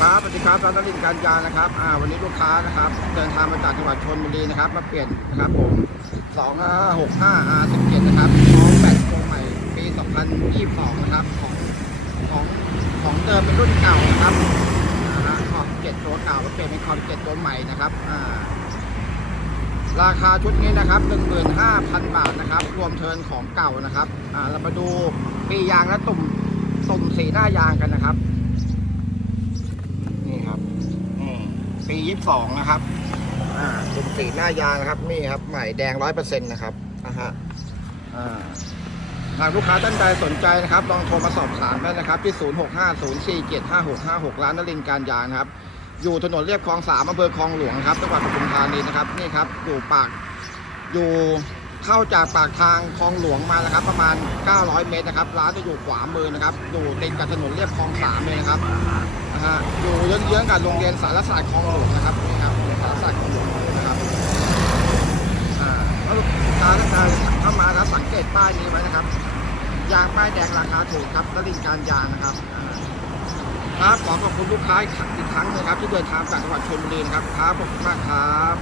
ครับสวัสดีครับร้านนรินการยานะครับ อ่า วันนี้ลูกค้านะครับ เดินทางมาจากจังหวัดชนบุรีนะครับ มาเปลี่ยนนะครับผม2565 R17 นะครับพร้อมแบตตัวใหม่ปี 2022 นะครับ ของของของเดิมเป็นรุ่นเก่านะครับนะฮะขอบ7ตัวเก่ามาเปลี่ยนเป็นขอบ7ตัวใหม่นะครับ อ่า ราคาชุดนี้นะครับ15,000 บาทนะครับ รวมเทิร์นของเก่านะครับ อ่า เรามาดูปียางและตุ่มตุ่มสีหน้ายางกันนะครับ นี่ครับนี่ ปียี่สองนะครับ อ่าตุ่มสีหน้ายางนะครับนี่ครับใหม่แดงร้อยเปอร์เซ็นต์นะครับนะฮะอ่าหากลูกค้าท่านใดสนใจนะครับ ลองโทรมาสอบถามได้นะครับ ที่ 0 6 5 0 4 7 5 6 5 6 ร้านนรินการยางนะครับ อยู่ถนนเรียบคลองสามอำเภอคลองหลวงครับ จังหวัดปทุมธานีนะครับ นี่ครับ อยู่ปาก อยู่เข้าจากปากทางคลองหลวงมานะครับ ประมาณ 900 เมตรนะครับ ร้านจะอยู่ขวามือนะครับ อยู่ติดกับถนนเรียบคลองสามเลยนะครับ นะฮะ เยื้องกับโรงเรียนสารศาสตร์คลองหลวงนะครับนี่ครับสารศาสตร์คลองหลวงนะครับอ่าแล้วลูกค้าท่านใดเข้ามาแล้วสังเกตป้ายนี้ไว้นะครับ ยางป้ายแดงราคาถูกครับนรินการยางนะครับครับขอขอบคุณลูกค้าอีกครั้งหนึงครับที่เดินทางจากจังหวัดชลบุรีนะครับครับขอบคุณมากครับ